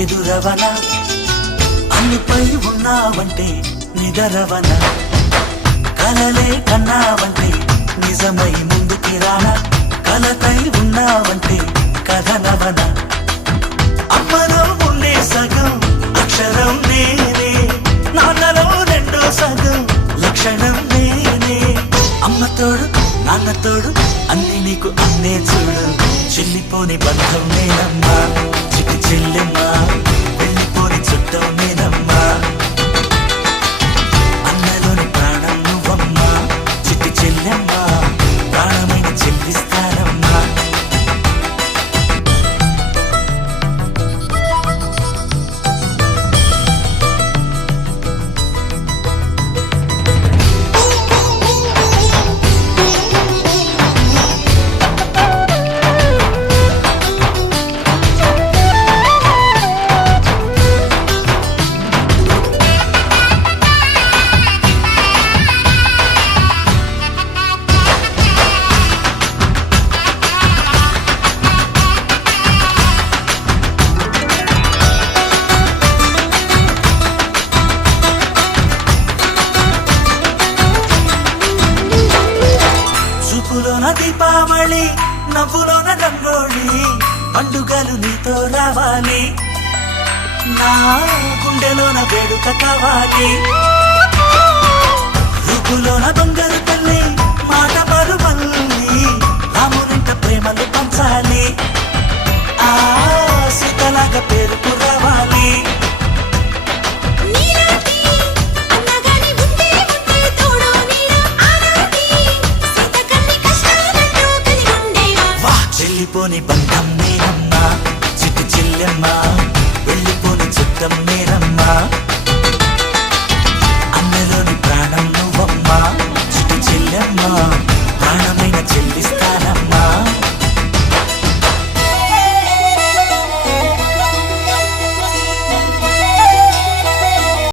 ఎదురవన అన్నిపై ఉన్నావంటే నిదరవన కలలే కన్నావంటే నిజమై ముందుకి రానా కలతై ఉన్నావంటే కథనవన అమ్మలో ఉండే సగం అక్షరం నేనే నాన్నలో రెండో సగం లక్షణం నేనే అమ్మ తోడు నాన్న తోడు అన్ని నీకు అన్నే చూడు చెల్లిపోని బంధం నేనమ్మా చిట్టి చెల్లెమ్మా వెళ్ళిపోని చుట్టం నేనమ్మా అన్నలోని ప్రాణం నువ్వమ్మా చిట్టి చెల్లెమ్మా ప్రాణమైన చెల్లిస్తానమ్మా చూపులోన దీపావళి నవ్వులోన రంగోళి పండుగలు నీతో రావాలి నా గుండెలోన వేడుక కావాలి రూపులోన దొంగలు తల్లి మాట పరువల్లి రామునింట ప్రేమలు పంచాలి ఆ సీతలాగా పేరుకు రావాలి వెళ్ళిపోని బంధం నేనమ్మా చిట్టి చెల్లెమ్మా వెళ్ళిపోని చుట్టం నేనమ్మా